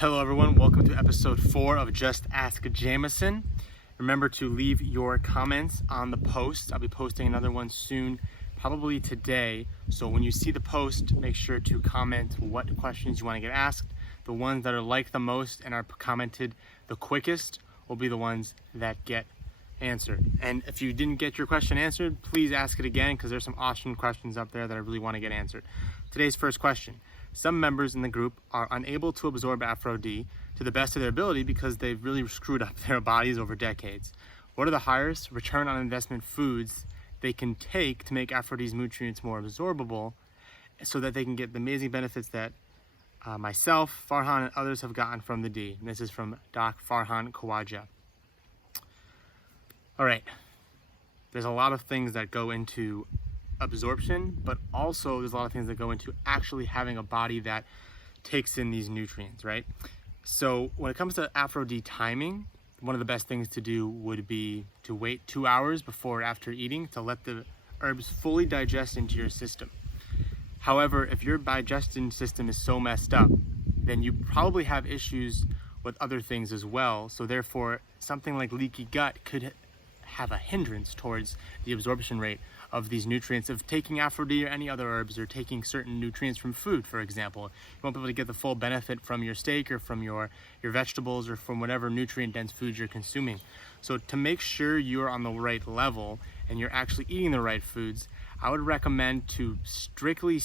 Hello everyone, welcome to episode 4 of Just Ask Jameson. Remember to leave your comments on the post. I'll be posting another one soon, probably today. So when you see the post, make sure to comment what questions you want to get asked. The ones that are liked the most and are commented the quickest will be the ones that get answered. And if you didn't get your question answered, please ask it again because there's some awesome questions up there that I really want to get answered. Today's first question. Some members in the group are unable to absorb Aphro-D to the best of their ability because they've really screwed up their bodies over decades. What are the highest return on investment foods they can take to make Aphro-D's nutrients more absorbable so that they can get the amazing benefits that myself, Farhan, and others have gotten from the D? And this is from Doc Farhan Khawaja. All right, there's a lot of things that go into absorption, but also there's a lot of things that go into actually having a body that takes in these nutrients, right? So when it comes to Aphro-D timing, one of the best things to do would be to wait 2 hours before or after eating to let the herbs fully digest into your system. However, if your digestion system is so messed up, then you probably have issues with other things as well. So therefore, something like leaky gut could have a hindrance towards the absorption rate of these nutrients of taking Aphro-D or any other herbs, or taking certain nutrients from food, for example. You won't be able to get the full benefit from your steak or from your vegetables or from whatever nutrient dense foods you're consuming. So to make sure you're on the right level and you're actually eating the right foods, I would recommend to strictly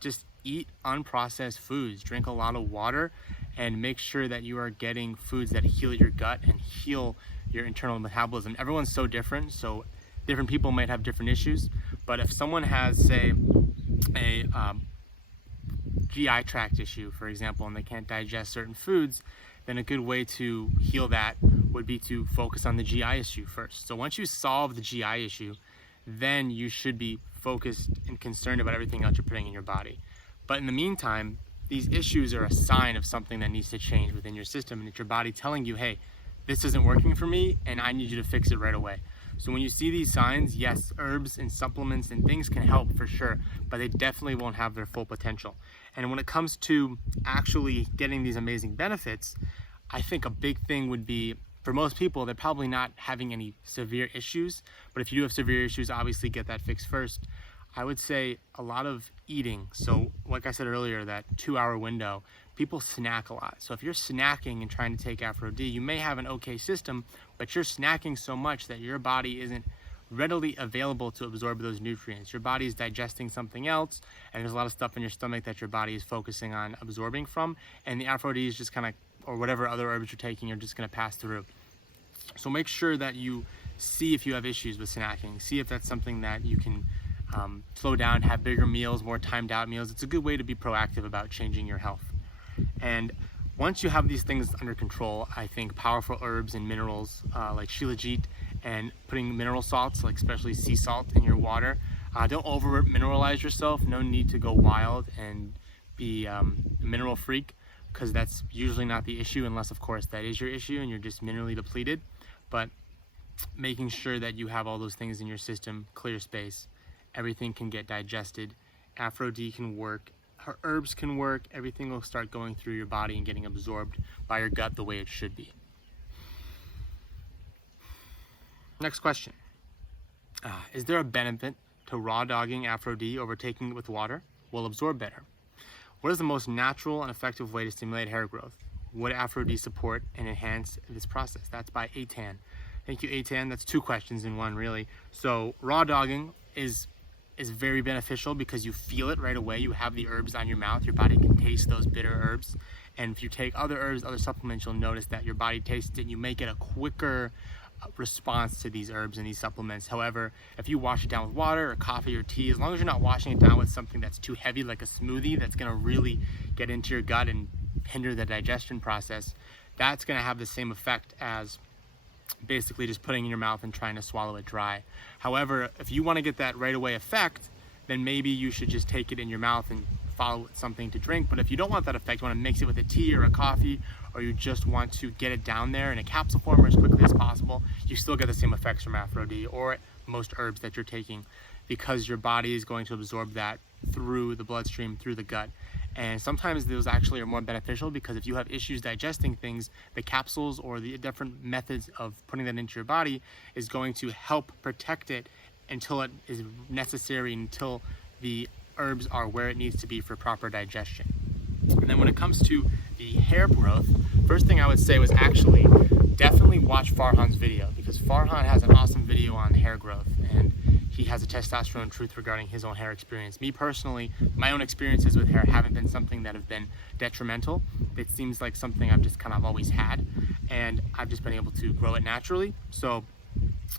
just eat unprocessed foods, drink a lot of water, and make sure that you are getting foods that heal your gut and heal your internal metabolism. Everyone's so different, so different people might have different issues, but if someone has, say, a GI tract issue, for example, and they can't digest certain foods, then a good way to heal that would be to focus on the GI issue first. So once you solve the GI issue, then you should be focused and concerned about everything else you're putting in your body. But in the meantime, these issues are a sign of something that needs to change within your system, and it's your body telling you, hey, this isn't working for me and I need you to fix it right away. So when you see these signs, yes, herbs and supplements and things can help for sure, but they definitely won't have their full potential. And when it comes to actually getting these amazing benefits, I think a big thing would be, for most people, they're probably not having any severe issues, but if you do have severe issues, obviously get that fixed first. I would say a lot of eating. So like I said earlier, that 2-hour window, people snack a lot. So if you're snacking and trying to take Aphro-D, you may have an okay system, but you're snacking so much that your body isn't readily available to absorb those nutrients. Your body is digesting something else, and there's a lot of stuff in your stomach that your body is focusing on absorbing from, and the Aphro-D is just kind of, or whatever other herbs you're taking, are just going to pass through. So make sure that you see if you have issues with snacking. See if that's something that you can slow down, have bigger meals, more timed out meals. It's a good way to be proactive about changing your health. And once you have these things under control, I think powerful herbs and minerals like shilajit and putting mineral salts, like especially sea salt, in your water. Don't over mineralize yourself. No need to go wild and be a mineral freak, because that's usually not the issue, unless of course that is your issue and you're just minerally depleted. But making sure that you have all those things in your system, clear space, everything can get digested, Aphro-D can work, her herbs can work, everything will start going through your body and getting absorbed by your gut the way it should be. Next question. Is there a benefit to raw dogging Aphro-D over taking it with water? Will absorb better? What is the most natural and effective way to stimulate hair growth? Would Aphro-D support and enhance this process? That's by Atan. Thank you, Atan. That's 2 questions in one, really. So raw dogging is very beneficial because you feel it right away. You have the herbs on your mouth. Your body can taste those bitter herbs. And if you take other herbs, other supplements, you'll notice that your body tastes it and you may get a quicker response to these herbs and these supplements. However, if you wash it down with water or coffee or tea, as long as you're not washing it down with something that's too heavy, like a smoothie, that's going to really get into your gut and hinder the digestion process, that's going to have the same effect as basically just putting it in your mouth and trying to swallow it dry. However, if you want to get that right away effect, then maybe you should just take it in your mouth and follow with something to drink. But if you don't want that effect, you want to mix it with a tea or a coffee, or you just want to get it down there in a capsule form as quickly as possible, you still get the same effects from Aphro-D or most herbs that you're taking, because your body is going to absorb that through the bloodstream, through the gut, And sometimes those actually are more beneficial, because if you have issues digesting things, the capsules or the different methods of putting that into your body is going to help protect it until it is necessary, until the herbs are where it needs to be for proper digestion. And then when it comes to the hair growth, first thing I would say was actually definitely watch Farhan's video, because Farhan has an awesome video on hair growth, and he has a testosterone truth regarding his own hair experience. Me personally, my own experiences with hair haven't been something that have been detrimental. It seems like something I've just kind of always had, and I've just been able to grow it naturally. So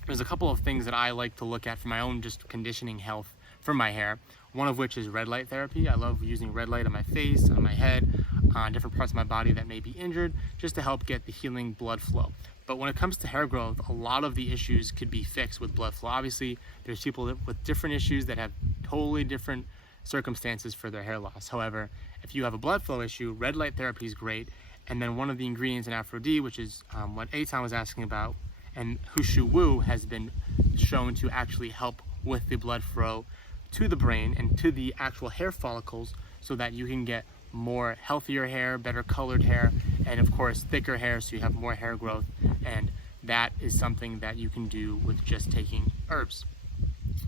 there's a couple of things that I like to look at for my own just conditioning health for my hair, one of which is red light therapy. I love using red light on my face, on my head, on different parts of my body that may be injured, just to help get the healing blood flow. But when it comes to hair growth, a lot of the issues could be fixed with blood flow. Obviously, there's people with different issues that have totally different circumstances for their hair loss. However, if you have a blood flow issue, red light therapy is great. And then one of the ingredients in Aphro-D, which is what Eitan was asking about, and Hushu Wu has been shown to actually help with the blood flow to the brain and to the actual hair follicles, so that you can get more healthier hair, better colored hair, and of course thicker hair, so you have more hair growth. And that is something that you can do with just taking herbs.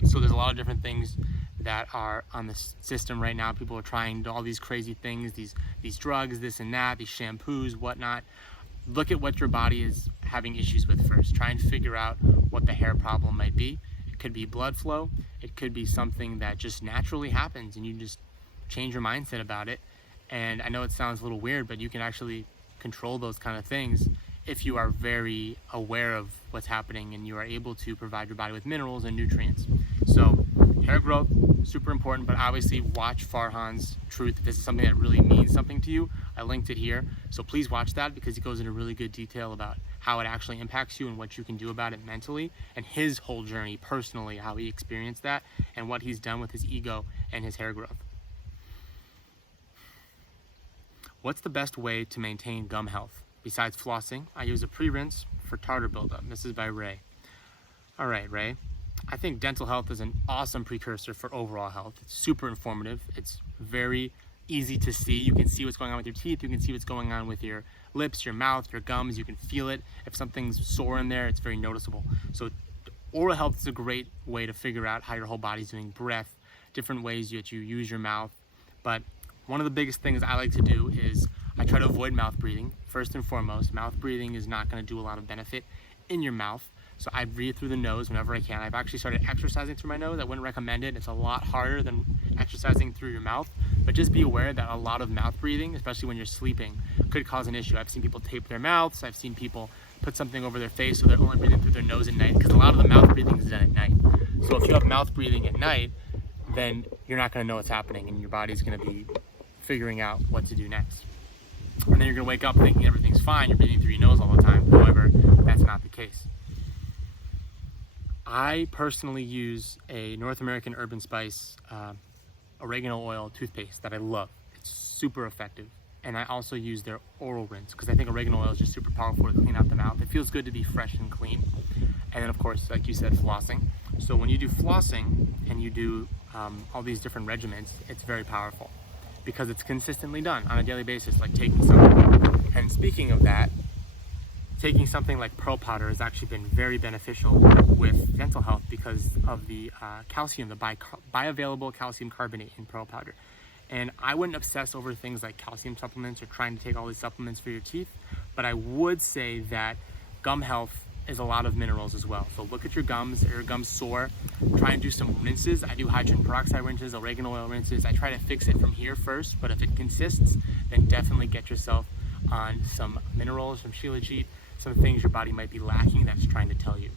So there's a lot of different things that are on the system right now. People are trying all these crazy things, these drugs, this and that, these shampoos, whatnot. Look at what your body is having issues with first. Try and figure out what the hair problem might be. It could be blood flow. It could be something that just naturally happens, and you just change your mindset about it. And I know it sounds a little weird, but you can actually control those kind of things if you are very aware of what's happening and you are able to provide your body with minerals and nutrients. So hair growth, super important, but obviously watch Farhan's truth if this is something that really means something to you. I linked it here, so please watch that, because he goes into really good detail about how it actually impacts you and what you can do about it mentally, and his whole journey personally, how he experienced that and what he's done with his ego and his hair growth. What's the best way to maintain gum health? Besides flossing, I use a pre-rinse for tartar buildup. This is by Ray. All right, Ray. I think dental health is an awesome precursor for overall health. It's super informative. It's very easy to see. You can see what's going on with your teeth. You can see what's going on with your lips, your mouth, your gums. You can feel it. If something's sore in there, it's very noticeable. So oral health is a great way to figure out how your whole body's doing. Breath, different ways that you use your mouth. But one of the biggest things I like to do is I try to avoid mouth breathing. First and foremost, mouth breathing is not going to do a lot of benefit in your mouth. So I breathe through the nose whenever I can. I've actually started exercising through my nose. I wouldn't recommend it. It's a lot harder than exercising through your mouth. But just be aware that a lot of mouth breathing, especially when you're sleeping, could cause an issue. I've seen people tape their mouths. I've seen people put something over their face so they're only breathing through their nose at night, because a lot of the mouth breathing is done at night. So if you have mouth breathing at night, then you're not going to know what's happening, and your body's going to be figuring out what to do next. And then you're going to wake up thinking everything's fine. You're breathing through your nose all the time. However, that's not the case. I personally use a North American Herb and Spice oregano oil toothpaste that I love. It's super effective. And I also use their oral rinse, because I think oregano oil is just super powerful to clean out the mouth. It feels good to be fresh and clean. And then of course, like you said, flossing. So when you do flossing and you do all these different regimens, it's very powerful, because it's consistently done on a daily basis, like taking something. And speaking of that, taking something like pearl powder has actually been very beneficial with dental health, because of the calcium, the bioavailable calcium carbonate in pearl powder. And I wouldn't obsess over things like calcium supplements or trying to take all these supplements for your teeth, but I would say that gum health is a lot of minerals as well. So look at your gums. Are your gums sore? Try and do some rinses. I do hydrogen peroxide rinses, oregano oil rinses. I try to fix it from here first, but if it consists, then definitely get yourself on some minerals, some shilajit, some things your body might be lacking that's trying to tell you.